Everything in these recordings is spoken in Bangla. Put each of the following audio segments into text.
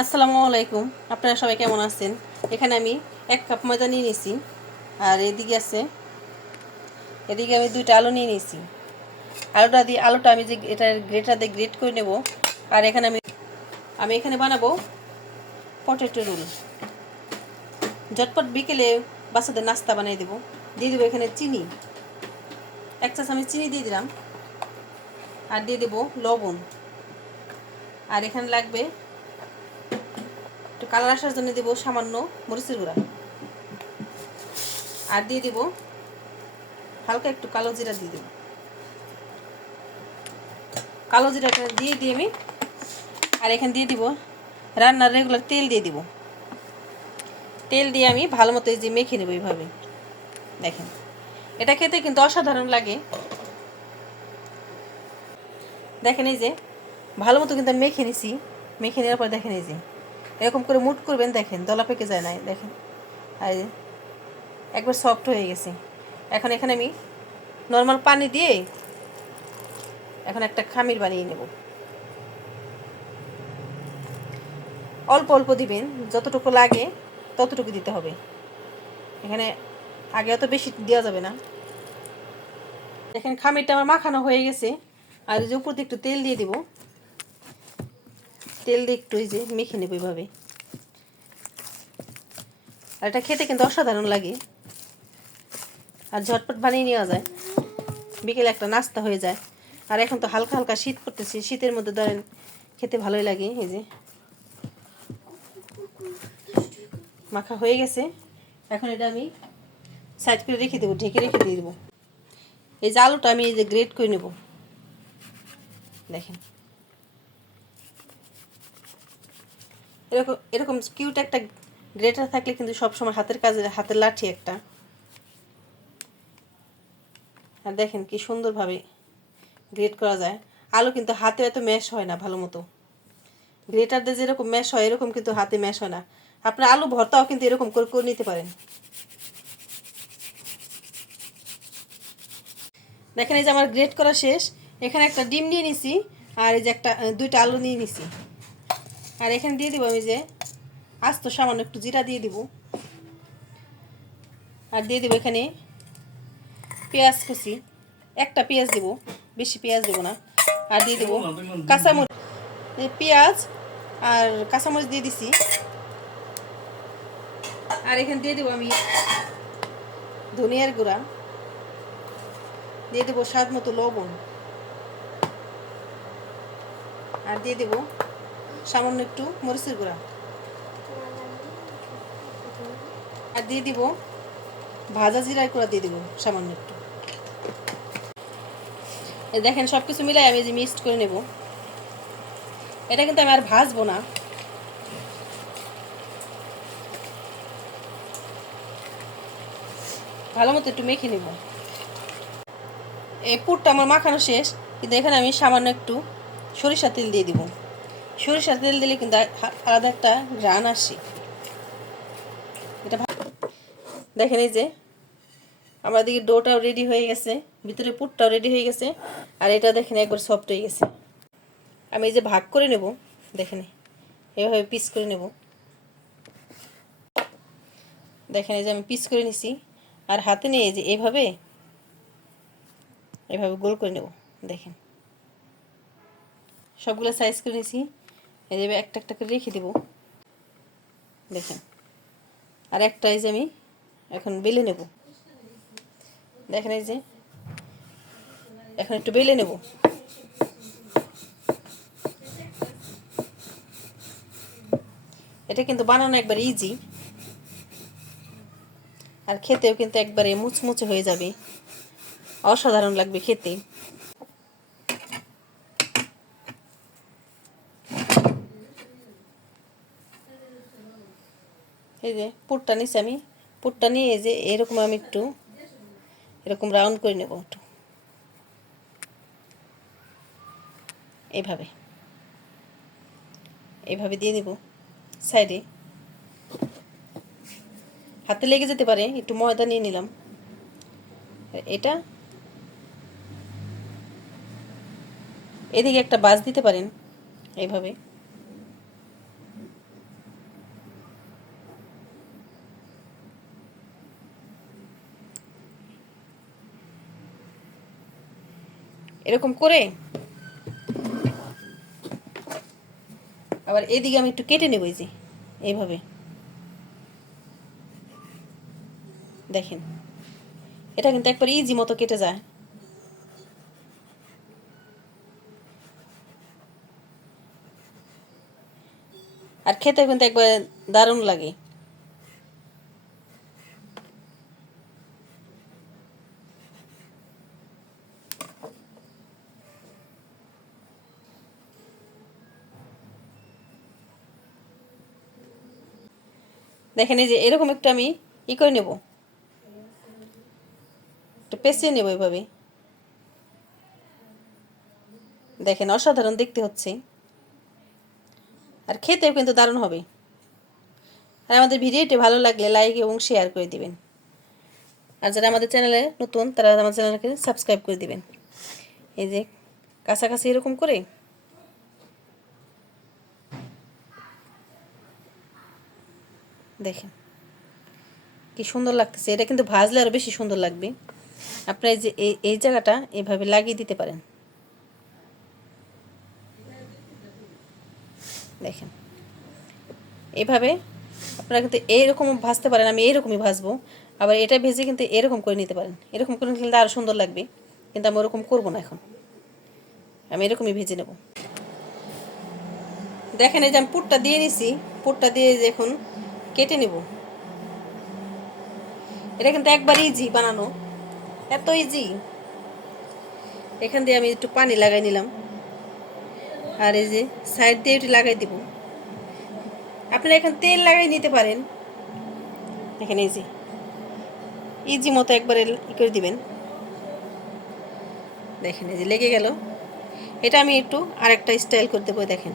আসসালামু আলাইকুম। আপনারা সবাই কেমন আছেন? এখানে আমি 1 কাপ ময়দা নিয়ে নিয়েছি। আর এদিকে আমি 2টা আলু নিয়ে নিয়েছি। আলুটা আমি যে গ্রেটার দিয়ে গ্রেট করে নেব। আর এখানে আমি এখানে বানাবো পটেটো রোল। ঝটপট বিকেলে বাচ্চাদের নাস্তা বানিয়ে দেবো। দিয়ে দেবো এখানে চিনি, 1 চা চামচ চিনি দিয়ে দিলাম। আর দিয়ে দেবো লবণ। আর এখানে লাগবে একটু কালার আসার জন্য দেবো সামান্য মরিচের গুঁড়া। আর দিয়ে দেবো হালকা একটু কালো জিরা দিয়ে দেবো। কালো জিরাটা দিয়ে আমি আর এখানে দিয়ে দিব রান্নার রেগুলার তেল দিয়ে দিব। তেল দিয়ে আমি ভালো মতো এই যে মেখে নেব। এইভাবে দেখেন, এটা খেতে কিন্তু অসাধারণ লাগে। দেখেন এই যে ভালো মতো কিন্তু আমি মেখে নিছি। মেখে নেওয়ার পর দেখেন এই যে এরকম করে মুট করবেন, দেখেন দলা পেকে যায় না, দেখেন। আর একবার সফট হয়ে গেছে। এখন এখানে আমি নর্মাল পানি দিয়ে এখন একটা খামির বানিয়ে নেব। অল্প অল্প দিবেন, যতটুকু লাগে ততটুকু দিতে হবে। এখানে আগে অত বেশি দেওয়া যাবে না। দেখেন খামিরটা আমার মাখানো হয়ে গেছে। আর এই যে উপর দিয়ে একটু তেল দিয়ে দিব। তেল দিয়ে একটু এই যে মেখে নেব এইভাবে। আর এটা খেতে কিন্তু অসাধারণ লাগে। আর ঝটপট বানিয়ে নেওয়া যায়, বিকেলে একটা নাস্তা হয়ে যায়। আর এখন তো হালকা হালকা শীত পড়তেছে, শীতের মধ্যে ধরেন খেতে ভালোই লাগে। এই যে মাখা হয়ে গেছে। এখন এটা আমি সাইড করে রেখে দেবো, ঢেকে রেখে দিয়ে দেবো। এই যে আলুটা আমি এই যে গ্রেট করে নেব। দেখেন এরকম এরকম কিউট একটা গ্রেটার থাকলে কিন্তু সবসময় হাতের লাঠি একটা। আর দেখেন কি সুন্দরভাবে গ্রেট করা যায়। আলু কিন্তু হাতে এত ম্যাশ হয় না ভালো মতো। গ্রেটার দিয়ে যেরকম ম্যাশ হয় এরকম কিন্তু হাতে ম্যাশ হয় না। আপনার আলু ভর্তাও কিন্তু এরকম করে করে নিতে পারেন। দেখেন এই যে আমার গ্রেট করা শেষ। এখানে একটা ডিম নিয়ে নিছি। আর এই যে 2টা আলু নিয়ে নিছি। আর এখানে দিয়ে দিব আমি যে আস্ত সামান্য একটু জিরা দিয়ে দিব। আর দিয়ে দিব এখানে পেঁয়াজ কুচি, একটা পেঁয়াজ দেব, বেশি পেঁয়াজ দেব না। আর দিয়ে দেব কাঁচামরিচ। পেঁয়াজ আর কাঁচামরিচ দিয়ে দিছি। আর এখানে দিয়ে দেবো আমি ধনিয়ার গুঁড়া, দিয়ে দেবো স্বাদ মতো লবণ। আর দিয়ে দেবো সামান্য একটু মরিচের গুঁড়া। আর দিয়ে দিব ভাজা জিরার গুঁড়া দিয়ে দেবো সামান্য একটু। দেখেন সব কিছু মিলাই আমি যে মিক্সড করে নেব। এটা কিন্তু আমি আর ভাজবো না, ভালো মতো একটু মেখে নেব। এই পুরটা আমার মাখানো শেষ, কিন্তু এখানে আমি সামান্য একটু সরিষার তেল দিয়ে দিব। সরিষার তেল দিলে কিন্তু আলাদা একটা ঘ্রাণ আসে। এটা দেখেন এই যে আমার দিকে ডোটাও রেডি হয়ে গেছে, ভিতরে পুরটাও রেডি হয়ে গেছে। আর এটা দেখেন একবার সফট হয়ে গেছে। আমি এই যে ভাগ করে নেব, দেখেন এভাবে পিস করে নেব। দেখেন এই যে আমি পিস করে নিছি। আর হাতে নিয়ে এই যে এভাবে এভাবে গোল করে নেব। দেখেন সবগুলো সাইজ করে নিছি। এই যে একটা একটা করে রেখে দেব। দেখেন আর একটা এই যে আমি এখন বেলে নেব। দেখেন এই যে এখন একটু বেলে নেব। এটা কিন্তু বানানো একবার ইজি। আর খেতেও কিন্তু একবারে মুচমুচে হয়ে যাবে, অসাধারণ লাগবে খেতে। এই যে পুরটা নিছি আমি। পুরটা নিয়ে এই যে এরকম আমি একটু এরকম রাউন্ড করে নেব একটু এইভাবে এইভাবে দিয়ে দেব সাইডে। হাতে লেগে যেতে পারে, একটু ময়দা নিয়ে নিলাম। এটা এদিকে একটা বাজ দিতে পারেন এইভাবে। এরকম করে আবার এদিকে আমি একটু কেটে নেব, এই যে এইভাবে দেখেন। এটা কিন্তু একবার ইজি মতো কেটে যায়। আর খেতে কিন্তু একবার দারুণ লাগে। দেখেন এই যে এরকম একটু আমি করে নেব, একটু পেঁচিয়ে নেব এভাবে। দেখেন অসাধারণ দেখতে হচ্ছে, আর খেতেও কিন্তু দারুণ হবে। আর আমাদের ভিডিওটি ভালো লাগলে লাইক এবং শেয়ার করে দিবেন। আর যারা আমাদের চ্যানেলে নতুন তারা আমার চ্যানেলকে সাবস্ক্রাইব করে দিবেন। এই যে কাছাকাছি এরকম করে দেখেন কি সুন্দর লাগতেছে। এটা কিন্তু ভাজলে আরও বেশি সুন্দর লাগবে। আপনারা এই যে এই জায়গাটা এভাবে লাগিয়ে দিতে পারেন। দেখেন এইভাবে আপনারা কিন্তু এইরকম ভাজতে পারেন। আমি এইরকমই ভাজবো। আবার এটা ভেজে কিন্তু এরকম করে নিতে পারেন। এরকম করে নিলে আরও সুন্দর লাগবে, কিন্তু আমি ওরকম করবো না এখন। আমি এরকমই ভেজে নেব। দেখেন এই যে আমি পুরটা দিয়ে নিছি। পুরটা দিয়ে এখন কেটে নেব। এটা কিন্তু একবার ইজি বানানো, এত ইজি। এখান দিয়ে আমি একটু পানি লাগাই নিলাম, আর এই যে সাইড দিয়ে একটু লাগাই দিব। আপনারা এখন তেল লাগাই নিতে পারেন। এখানে এই যে ইজি মতো একবারে করে দিবেন। দেখেন এই যে লেগে গেল। এটা আমি একটু আরেকটা স্টাইল করে দেবো। দেখেন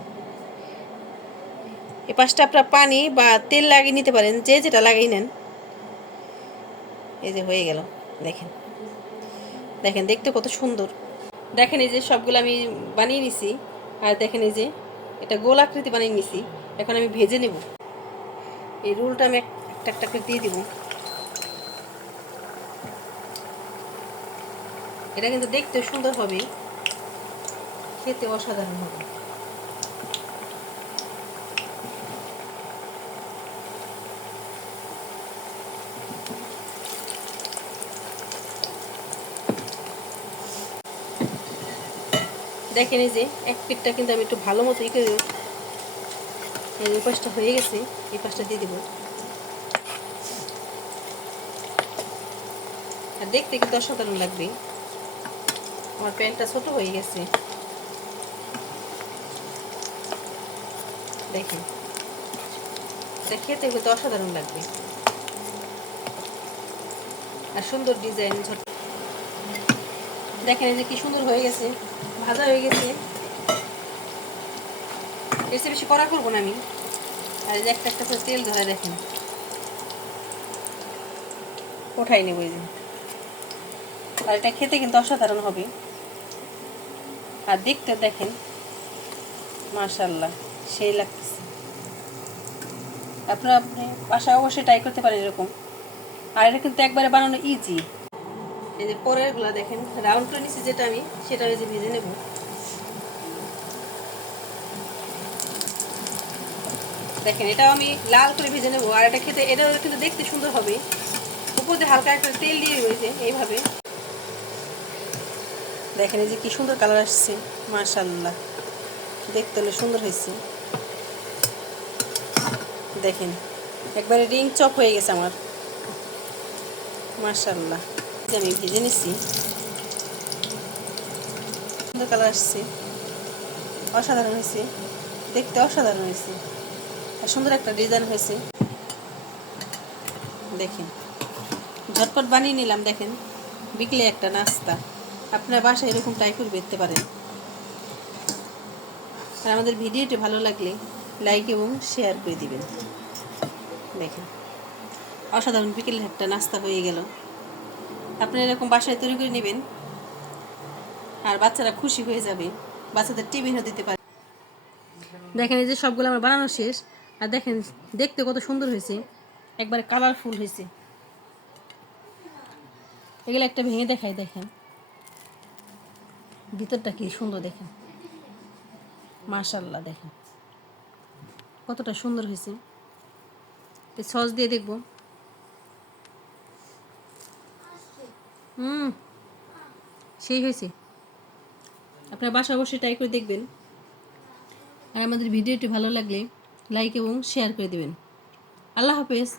এই পাশটা আপনারা পানি বা তেল লাগিয়ে নিতে পারেন, যে যেটা লাগিয়ে নেন। এই যে হয়ে গেল। দেখেন দেখেন দেখতে কত সুন্দর। দেখেন এই যে সবগুলো আমি বানিয়ে নিছি। আর দেখেন এই যে এটা গোল আকৃতি বানিয়ে নিছি। এখন আমি ভেজে নেব। এই রোলটা আমি একটা একটা করে দিয়ে দিব। এটা কিন্তু দেখতে সুন্দর হবে, খেতে অসাধারণ হবে। দেখেন এই যে এক পিঠটা কিন্তু আমি একটু ভালো মতো করে দেব। এই পাশটা হয়ে গেছে, এই পাশটা দিয়ে দেব। আর দেখতে কিন্তু অসাধারণ লাগবে। আমার প্যানটা ছোট হয়ে গেছে। দেখেন এটা খেতে কিন্তু অসাধারণ লাগবে, আর সুন্দর ডিজাইন। দেখেন এই যে কি সুন্দর হয়ে গেছে, ভাজা হয়ে গেছে। বেশি বেশি কড়া করবো না আমি। আর এই যে একটা একটা করে তেল ধরে দেখেন ওঠাই নেব এই যে। আর এটা খেতে কিন্তু অসাধারণ হবে। আর দেখতে দেখেন মাশাআল্লাহ সেই লাগতেছে। আপনারা আপনি বাসায় অবশ্যই ট্রাই করতে পারেন এরকম। আর এটা কিন্তু একবারে বানানো ইজি। এই যে পরেরগুলো দেখেন রাউন্ড করে নিচ্ছি, যেটা আমি সেটা এই যে ভেজে নেব। দেখেন এটাও আমি লাল করে ভেজে নেব। আর এটা খেতে এটাও কিন্তু দেখতে সুন্দর হবে। উপর দিয়ে হালকা একটা তেল দিয়ে রয়েছে এইভাবে। দেখেন এই যে কি সুন্দর কালার আসছে, মাশাআল্লাহ দেখতে হলে সুন্দর হয়েছে। দেখেন একবারে রিং চপ হয়ে গেছে আমার, মাশাআল্লাহ। আমি ভেজে নিচ্ছি, সুন্দর কালার আসছে, অসাধারণ হয়েছে, দেখতে অসাধারণ হয়েছে, আর সুন্দর একটা ডিজাইন হয়েছে। দেখেন ঝটপট বানিয়ে নিলাম। দেখেন বিকেলে একটা নাস্তা আপনার বাসায় এরকম ট্রাই করে দেখতে পারেন। আর আমাদের ভিডিওটি ভালো লাগলে লাইক এবং শেয়ার করে দিবেন। দেখেন অসাধারণ বিকেলে একটা নাস্তা হয়ে গেল। আপনি এরকম বাসায় তৈরি করে নেবেন, আর বাচ্চারা খুশি হয়ে যাবে। বাচ্চাদের টিফিনও দিতে পারে। দেখেন এই যে সবগুলো আমার বানানো শেষ। আর দেখেন দেখতে কত সুন্দর হয়েছে, একবারে কালারফুল হয়েছে। এগুলো একটা ভেঙে দেখাই। দেখেন ভিতরটা কি সুন্দর দেখেন, মাশাআল্লাহ দেখেন কতটা সুন্দর হয়েছে। সস দিয়ে দেখবো। সেই হয়েছে। আপনার বাসা অবশ্যই ট্রাই করে দেখবেন। আর আমাদের ভিডিওটি ভালো লাগলে লাইক এবং শেয়ার করে দেবেন। আল্লাহ হাফেজ।